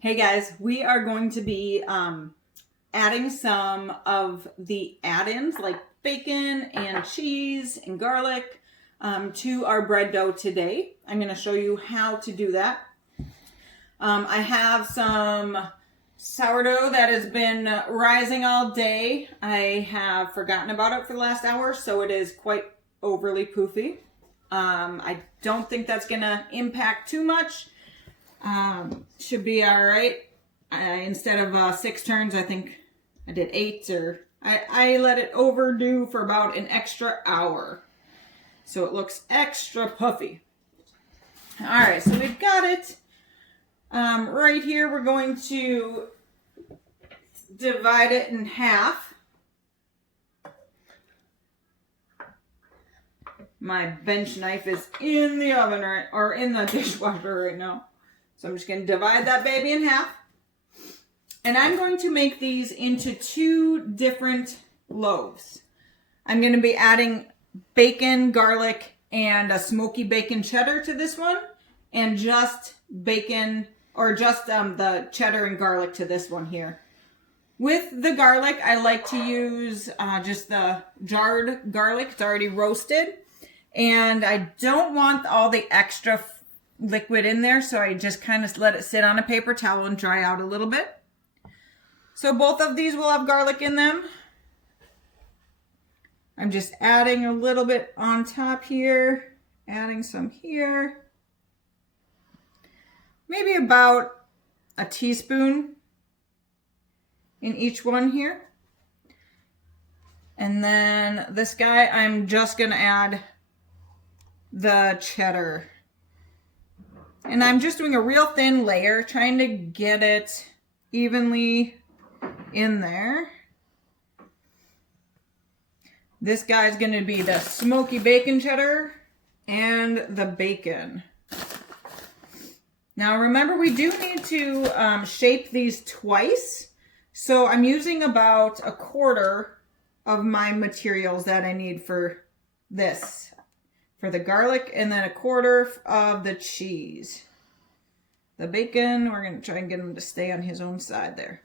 Hey guys, we are going to be adding some of the add-ins like bacon and cheese and garlic to our bread dough today. I'm going to show you how to do that. I have some sourdough that has been rising all day. I have forgotten about it for the last hour, so it is quite overly poofy. I don't think that's going to impact too much. Should be all right. Instead of 6 turns, I think I did 8, or I let it overdo for about an extra hour. So it looks extra puffy. All right, so we've got it. Right here, we're going to divide it in half. My bench knife is in the oven or in the dishwasher right now. So I'm just going to divide that baby in half. And I'm going to make these into 2 different loaves. I'm going to be adding bacon, garlic, and a smoky bacon cheddar to this one. And just bacon, or just the cheddar and garlic to this one here. With the garlic, I like to use just the jarred garlic. It's already roasted. And I don't want all the extra liquid in there, so I just kind of let it sit on a paper towel and dry out a little bit. So both of these will have garlic in them. I'm just adding a little bit on top here, adding some here. Maybe about a teaspoon in each one here. And then this guy, I'm just going to add the cheddar. And I'm just doing a real thin layer, trying to get it evenly in there. This guy's going to be the smoky bacon cheddar and the bacon. Now remember, we do need to shape these twice. So I'm using about 1/4 of my materials that I need for this. For the garlic, and then 1/4 of the cheese. The bacon, we're going to try and get him to stay on his own side there.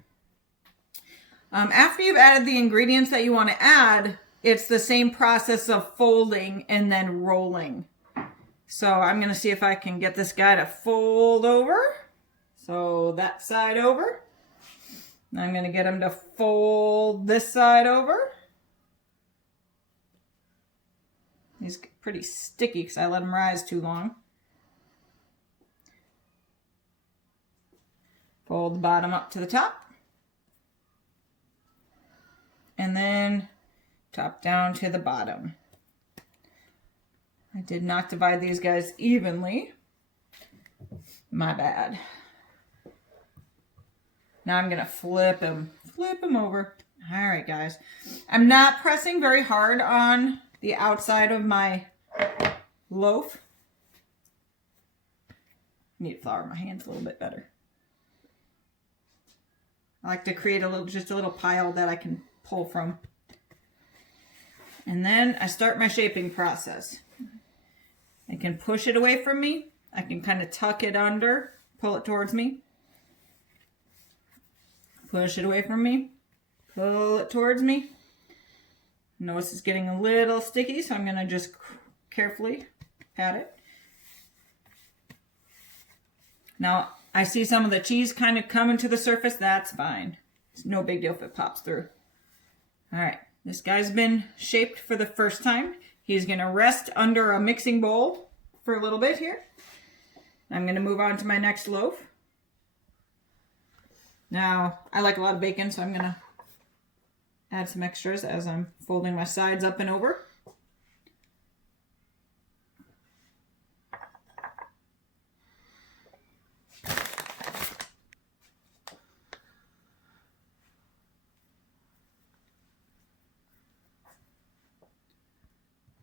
After you've added the ingredients that you want to add, it's the same process of folding and then rolling. So I'm going to see if I can get this guy to fold over. So that side over. I'm going to get him to fold this side over. He's pretty sticky because I let him rise too long. Fold the bottom up to the top. And then top down to the bottom. I did not divide these guys evenly. My bad. Now I'm going to flip him over. All right, guys. I'm not pressing very hard on the outside of my loaf. I need to flour my hands a little bit better. I like to create just a little pile that I can pull from. And then I start my shaping process. I can push it away from me. I can kind of tuck it under, pull it towards me. Push it away from me. Pull it towards me. Notice it's getting a little sticky, so I'm going to just carefully pat it. Now, I see some of the cheese kind of coming to the surface. That's fine. It's no big deal if it pops through. All right, this guy's been shaped for the first time. He's going to rest under a mixing bowl for a little bit here. I'm going to move on to my next loaf. Now, I like a lot of bacon, so I'm going to add some extras as I'm folding my sides up and over.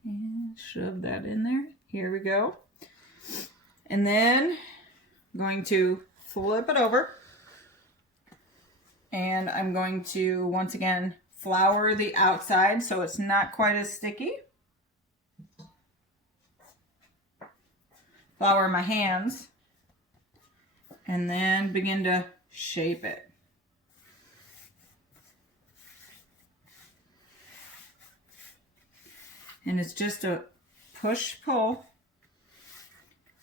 And shove that in there. Here we go. And then I'm going to flip it over. And I'm going to, once again, flour the outside so it's not quite as sticky. Flour my hands. And then begin to shape it. And it's just a push-pull.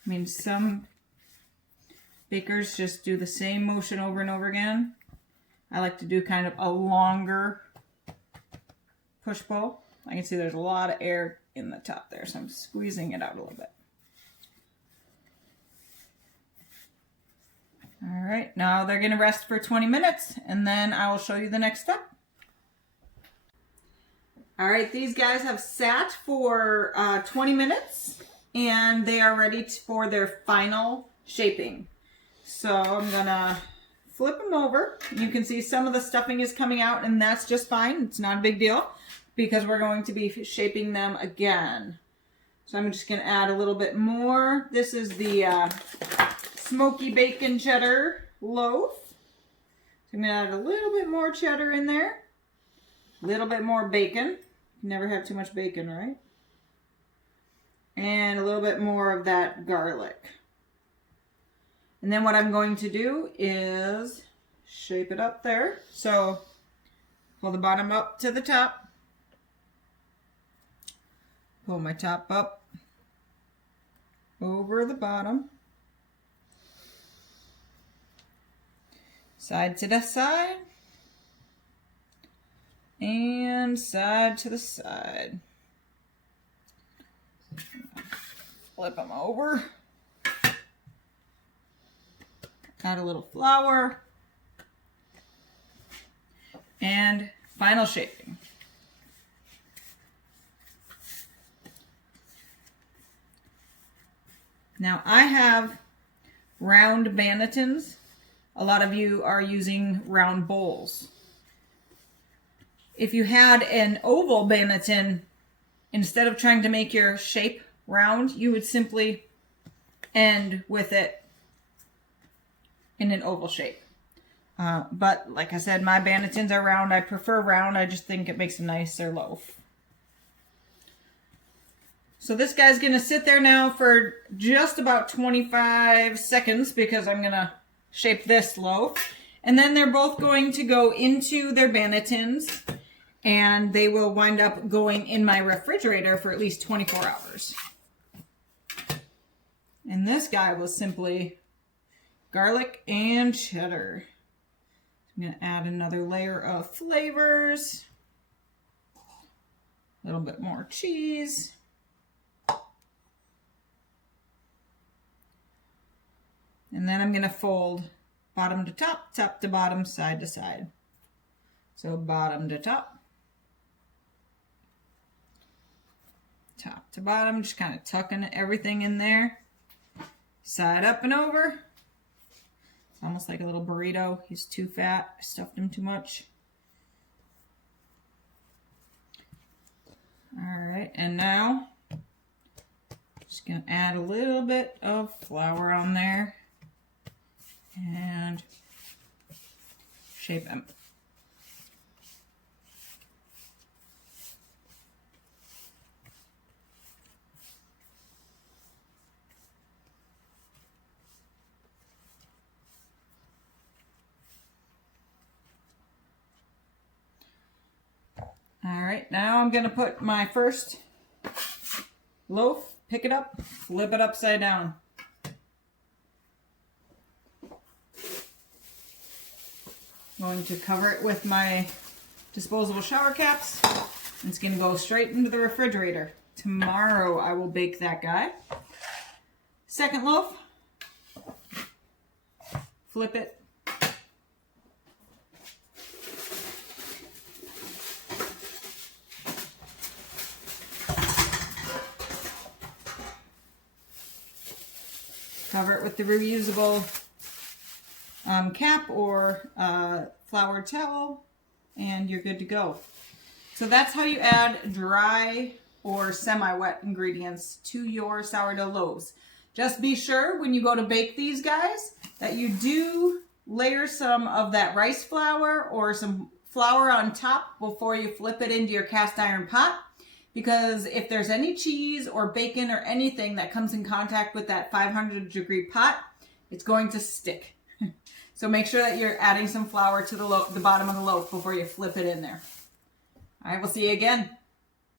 I mean, some bakers just do the same motion over and over again. I like to do kind of a longer push-pull. I can see there's a lot of air in the top there, so I'm squeezing it out a little bit. All right, now they're gonna rest for 20 minutes and then I will show you the next step. All right, these guys have sat for 20 minutes and they are ready for their final shaping. So I'm gonna flip them over. You can see some of the stuffing is coming out and that's just fine. It's not a big deal because we're going to be shaping them again. So I'm just gonna add a little bit more. This is the smoky bacon cheddar loaf. So I'm gonna add a little bit more cheddar in there. A little bit more bacon. Never have too much bacon, right? And a little bit more of that garlic. And then what I'm going to do is shape it up there. So pull the bottom up to the top. Pull my top up over the bottom. Side to the side. And side to the side. Flip them over. Add a little flour. And final shaping. Now I have round bannetons. A lot of you are using round bowls. If you had an oval banneton, instead of trying to make your shape round, you would simply end with it in an oval shape. But like I said, my bannetons are round. I prefer round. I just think it makes a nicer loaf. So this guy's going to sit there now for just about 25 seconds because I'm going to shape this loaf. And then they're both going to go into their bannetons and they will wind up going in my refrigerator for at least 24 hours. And this guy was simply garlic and cheddar. I'm going to add another layer of flavors. A little bit more cheese. And then I'm going to fold bottom to top, top to bottom, side to side. So bottom to top. Top to bottom, just kind of tucking everything in there. Side up and over. It's almost like a little burrito. He's too fat. I stuffed him too much. All right, and now just gonna add a little bit of flour on there and shape them. All right, now I'm gonna put my first loaf, pick it up, flip it upside down. I'm going to cover it with my disposable shower caps. It's gonna go straight into the refrigerator. Tomorrow I will bake that guy. Second loaf, flip it. Cover it with the reusable cap or floured towel, and you're good to go. So that's how you add dry or semi-wet ingredients to your sourdough loaves. Just be sure when you go to bake these guys that you do layer some of that rice flour or some flour on top before you flip it into your cast iron pot. Because if there's any cheese or bacon or anything that comes in contact with that 500-degree pot, it's going to stick. So make sure that you're adding some flour to the bottom of the loaf before you flip it in there. All right, we'll see you again.